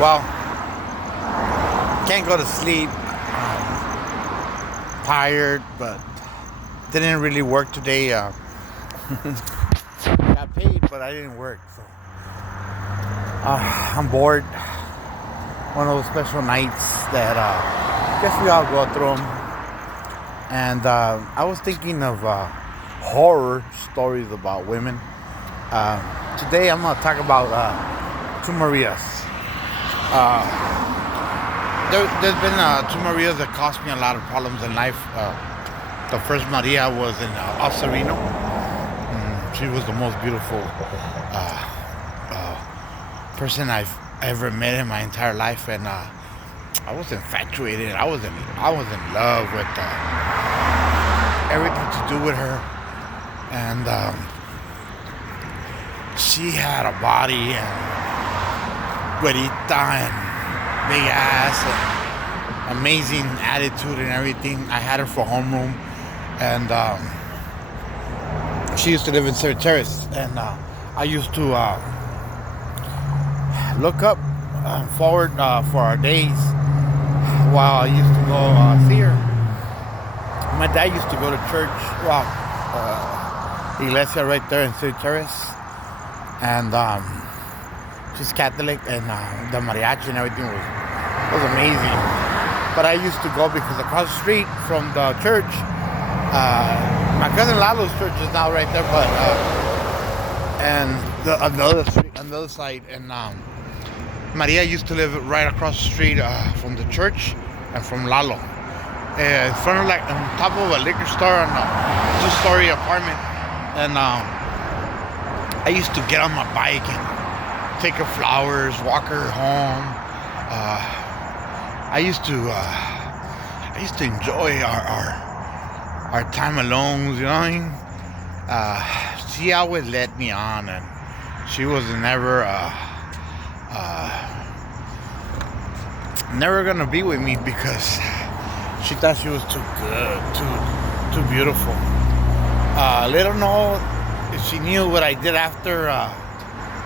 Well, can't go to sleep. Tired, but didn't really work today. Got paid, but I didn't work, so I'm bored. One of those special nights that guess we all go through them. And I was thinking of horror stories about women. Today I'm gonna talk about two Marias. There's been two Marias that cost me a lot of problems in life. The first Maria was in El Sereno. She was the most beautiful person I've ever met in my entire life, and I was infatuated. I was in love with everything to do with her, and she had a body and güerita and big ass and amazing attitude and everything. I had her for homeroom, and she used to live in Cerro Terrace, and I used to look up forward for our days while I used to go see her. My dad used to go to church, Iglesia right there in Cerro Terrace, and she's Catholic, and the mariachi and everything was amazing. But I used to go because across the street from the church, my cousin Lalo's church is now right there, but and another side, and Maria used to live right across the street from the church and from Lalo, in front of, like, on top of a liquor store and a two-story apartment, and I used to get on my bike and take her flowers, walk her home. I used to enjoy our time alone. You know what I mean? She always led me on, and she was never gonna be with me because she thought she was too good, too beautiful. Little know if she knew what I did after.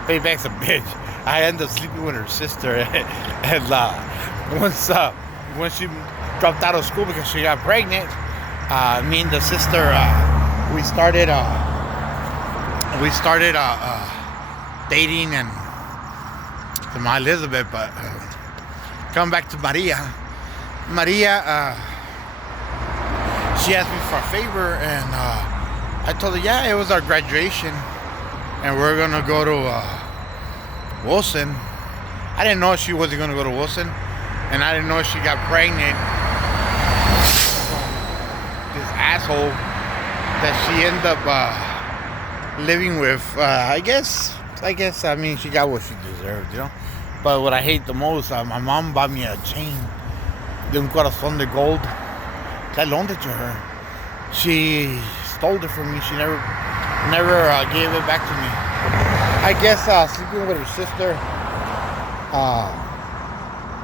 Payback's a bitch. I ended up sleeping with her sister, and when she dropped out of school because she got pregnant, me and the sister we started dating and to my Elizabeth. But coming back to Maria, she asked me for a favor, and I told her, yeah, it was our graduation, and we're gonna go to Wilson. I didn't know she wasn't gonna go to Wilson, and I didn't know she got pregnant. This asshole that she ended up living with. I guess. I mean, she got what she deserved, you know. But what I hate the most, my mom bought me a chain de un corazón de gold. I loaned it to her. She stole it from me. She never gave it back to me. I guess sleeping with her sister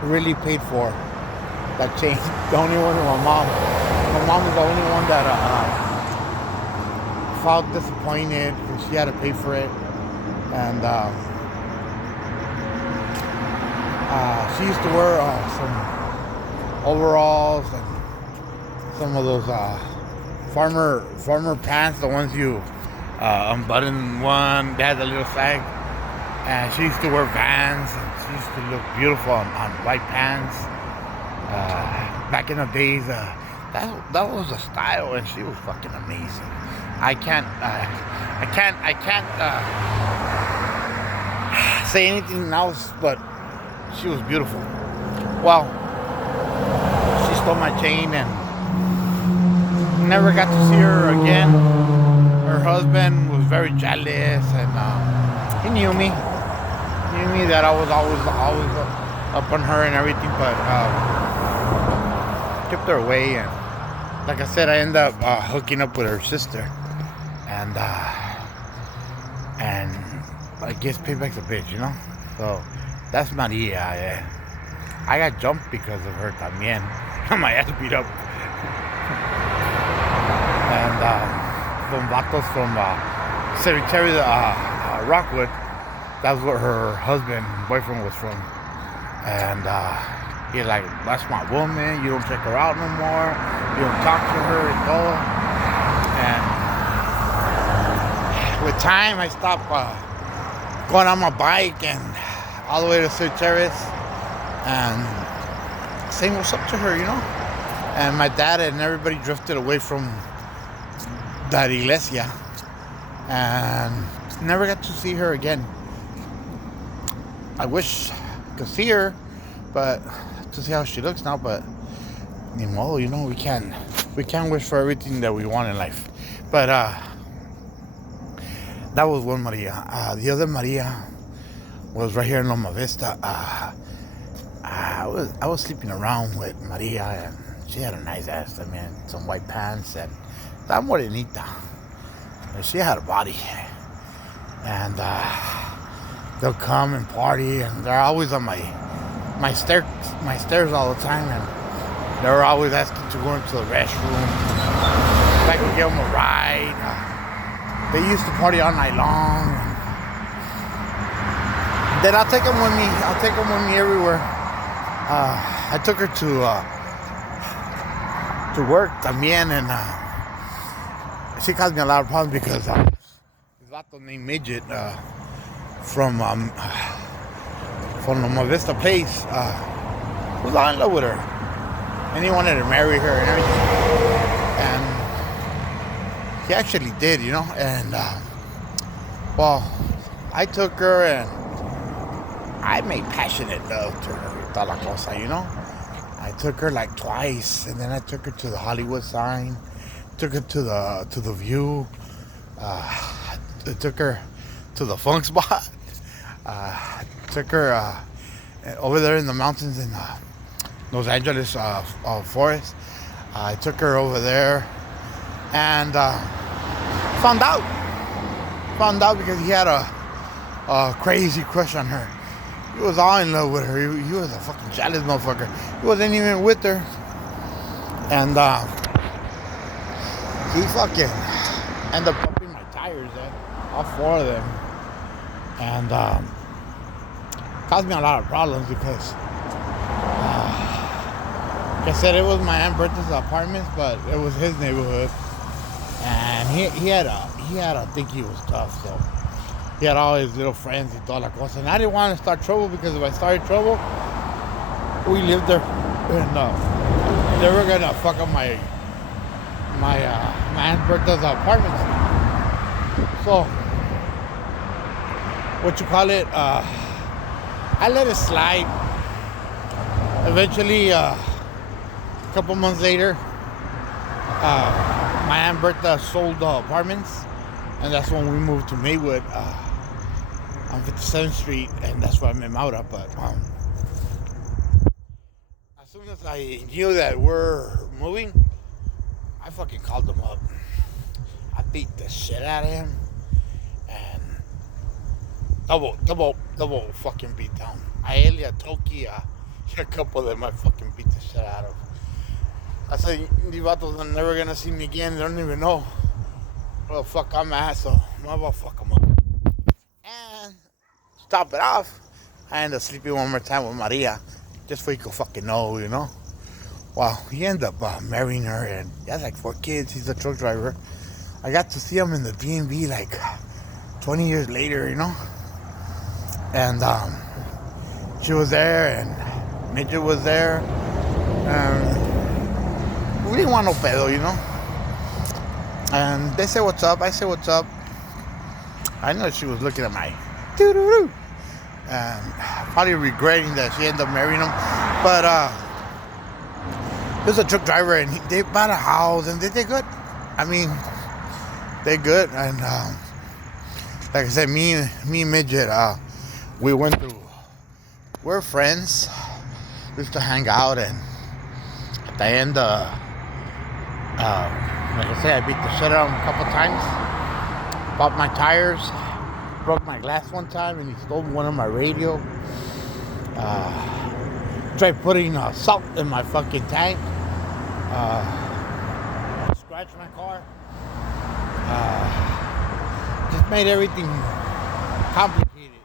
really paid for that chain. The only one with my mom. My mom was the only one that felt disappointed because she had to pay for it. And she used to wear some overalls and some of those farmer pants, the ones you unbutton one, they had the little sag. And she used to wear Vans, and she used to look beautiful on white pants. Back in the days, that was a style, and she was fucking amazing. I can't say anything else, but she was beautiful. Well, she stole my chain, and never got to see her again. Her husband was very jealous, and he knew me. That I was always up on her and everything, but kept her away. And like I said, I ended up hooking up with her sister, and I guess payback's a bitch, you know. So that's Maria. I got jumped because of her también. Got my ass beat up. And some vatos from Cerro Rockwood. That's where her boyfriend was from. And he's like, that's my woman. You don't check her out no more. You don't talk to her and all. And with time, I stopped going on my bike and all the way to Sur Terrace and saying what's up to her, And my dad and everybody drifted away from that iglesia and never got to see her again. I wish I could see her, but to see how she looks now, but ni modo, we can't wish for everything that we want in life. But that was one Maria. The other Maria was right here in Loma Vista. I was sleeping around with Maria, and she had a nice ass. I mean, some white pants and that morenita. And she had a body, and they'll come and party, and they're always on my stairs all the time, and they were always asking to go into the restroom. If I could give them a ride. They used to party all night long. Then I'll take them with me. I'll take them with me everywhere. I took her to work también, and she caused me a lot of problems because this vato named Midget from Loma Vista Place was all in love with her, and he wanted to marry her and everything. And he actually did, and well, I took her and I made passionate love to her, toda la cosa, I took her like twice, and then I took her to the Hollywood sign, took her to the View, I took her to the Funk Spot, took her over there in the mountains in Los Angeles Forest. I took her over there, and found out because he had a crazy crush on her. He was all in love with her. He was a fucking jealous motherfucker. He wasn't even with her. And he fucking ended up pumping my tires, all four of them. And caused me a lot of problems because, like I said, it was my Aunt Bertha's apartments, but it was his neighborhood. And he had to think he was tough, so he had all his little friends and toda la cosa. And I didn't want to start trouble because if I started trouble, we lived there, and they were gonna fuck up my Aunt Bertha's apartments. So, I let it slide. Eventually, a couple months later, my Aunt Bertha sold the apartments, and that's when we moved to Maywood on 57th Street, and that's where I met Maura. But as soon as I knew that we're moving, I fucking called him up. I beat the shit out of him, and double fucking beat down. Aelia, Toki, a couple of them I fucking beat the shit out of. I said, these vatos are never gonna see me again. They don't even know where the fuck I'm at, so I'm about to fuck them up. And top it off, I ended up sleeping one more time with Maria, just so you could fucking know, Well, he ended up marrying her, and he has like 4 kids. He's a truck driver. I got to see him in the DMV like 20 years later, And she was there, and Midget was there. We didn't want no pedo, And they said, what's up? I said, what's up? I know she was looking at my doo-doo-doo. And probably regretting that she ended up marrying him. But he was a truck driver, and they bought a house, and they're good. I mean, they're good. And like I said, me and Midget, we went through. We're friends. We used to hang out, and at the end, like I said, I beat the shit out of him a couple times. Popped my tires, broke my glass one time, and he stole one of my radio. Tried putting salt in my fucking tank. Scratched my car. Just made everything complicated.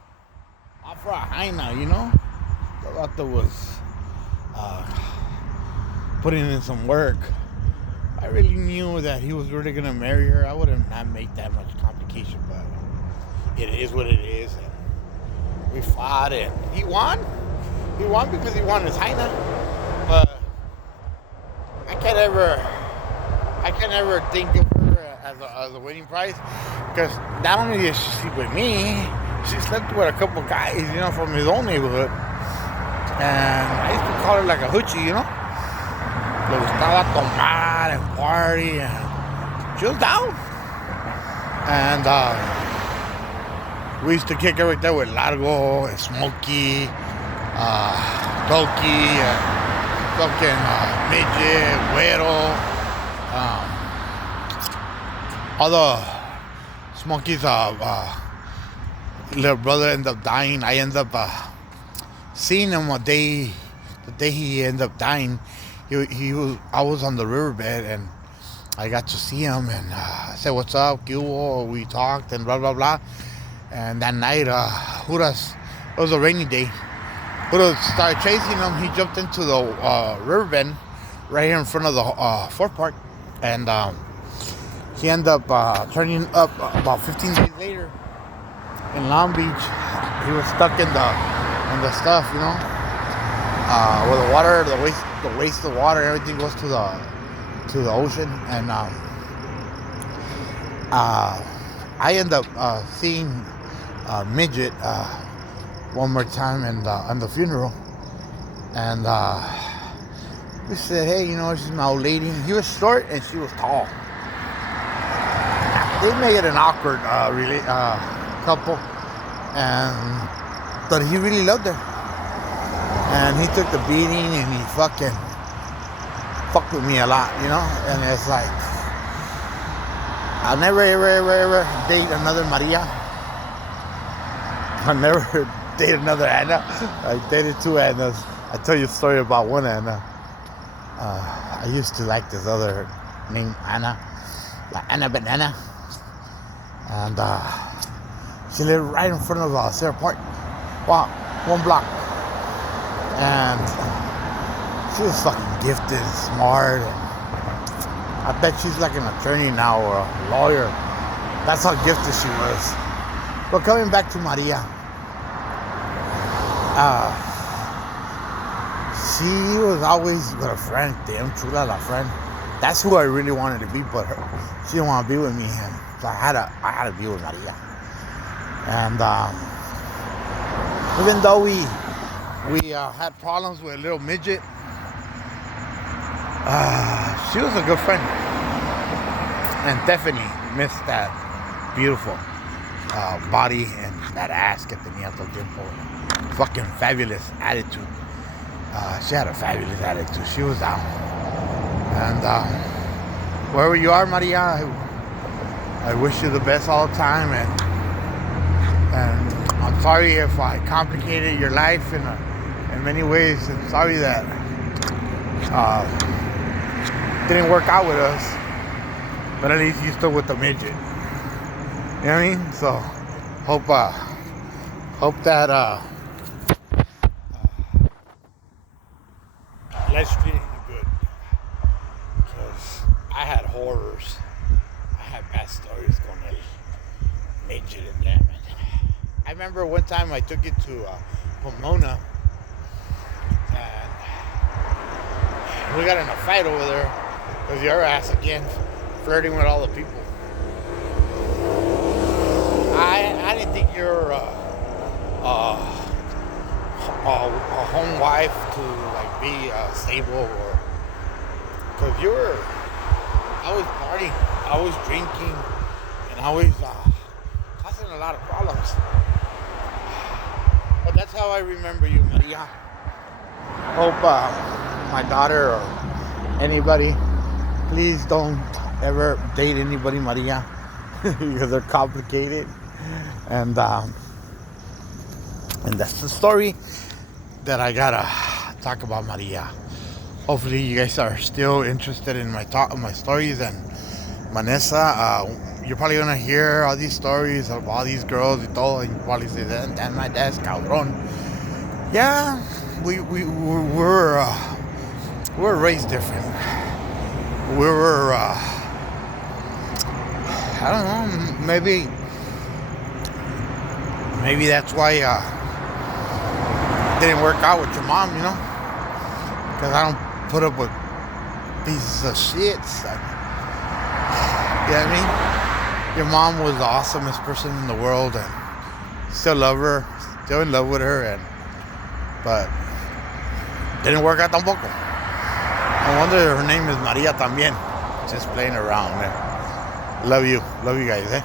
All for a high now, the vato was uh, putting in some work. I really knew that he was really gonna marry her. I would have not made that much complication, but it is what it is. And we fought, and he won. He won because he won his Heina. But I can't ever think of her as a winning prize, because not only did she sleep with me, she slept with a couple guys, from his own neighborhood. And I used to call her like a hoochie, Le gustaba tomar and party, and she was down. And we used to kick it right there with Largo and Smokey, Toki, fucking Midget, Güero. Although Smokey's little brother ended up dying, I ended up seeing him the day he ended up dying. I was on the riverbed, and I got to see him, and I said, "What's up, Guo?" We talked and blah blah blah. And that night, Juras, it was a rainy day. Juras started chasing him. He jumped into the riverbed right here in front of the Fort Park, and he ended up turning up about 15 days later in Long Beach. He was stuck in the stuff, where the water, the waste of water, everything goes to the ocean. And I end up seeing Midget one more time on the funeral, and we said, "Hey, she's my old lady." He was short and she was tall. They made it an awkward couple, but he really loved her, and he took the beating, and he fucked with me a lot, and it's like, I'll never ever date another Maria. I'll never date another Anna. I dated two Annas. I tell you a story about one Anna. I used to like this other named Anna, like Anna Banana. And she lived right in front of Sierra Park. Wow, 1 block. And she was fucking gifted and smart. And I bet she's like an attorney now or a lawyer. That's how gifted she was. But coming back to Maria, she was always with a friend, damn chula la friend. That's who I really wanted to be, but she didn't want to be with me. And so I had to be with Maria. And even though we had problems with a little Midget, she was a good friend, and definitely missed that beautiful body and that ass que tenía todo el tiempo. Fucking fabulous attitude. She had a fabulous attitude. She was down. And wherever you are, Maria, I wish you the best all the time. And I'm sorry if I complicated your life in many ways. I'm sorry that didn't work out with us, but at least you still with the Midget. You know what I mean? So hope that life's treating you good, because I had horrors. I had bad stories con el Midget and them. I remember one time I took it to Pomona, and we got in a fight over there with your ass again, flirting with all the people. I didn't think you're a home wife to like be stable, or because you were always partying, always drinking, and always causing a lot of problems. But that's how I remember you, Maria. Hope my daughter or anybody, please don't ever date anybody, Maria, because they're complicated. And that's the story that I gotta talk about Maria. Hopefully you guys are still interested in my stories. And Vanessa, you're probably gonna hear all these stories of all these girls y todo, and you probably say that my dad's cabrón. Yeah, we're raised different. We were I don't know, maybe that's why it didn't work out with your mom, you know, because I don't put up with pieces of shit. You know what I mean? Your mom was the awesomest person in the world, and still love her, still in love with her, but didn't work out tampoco. No wonder her name is Maria también. Just playing around, man. Love you guys, eh?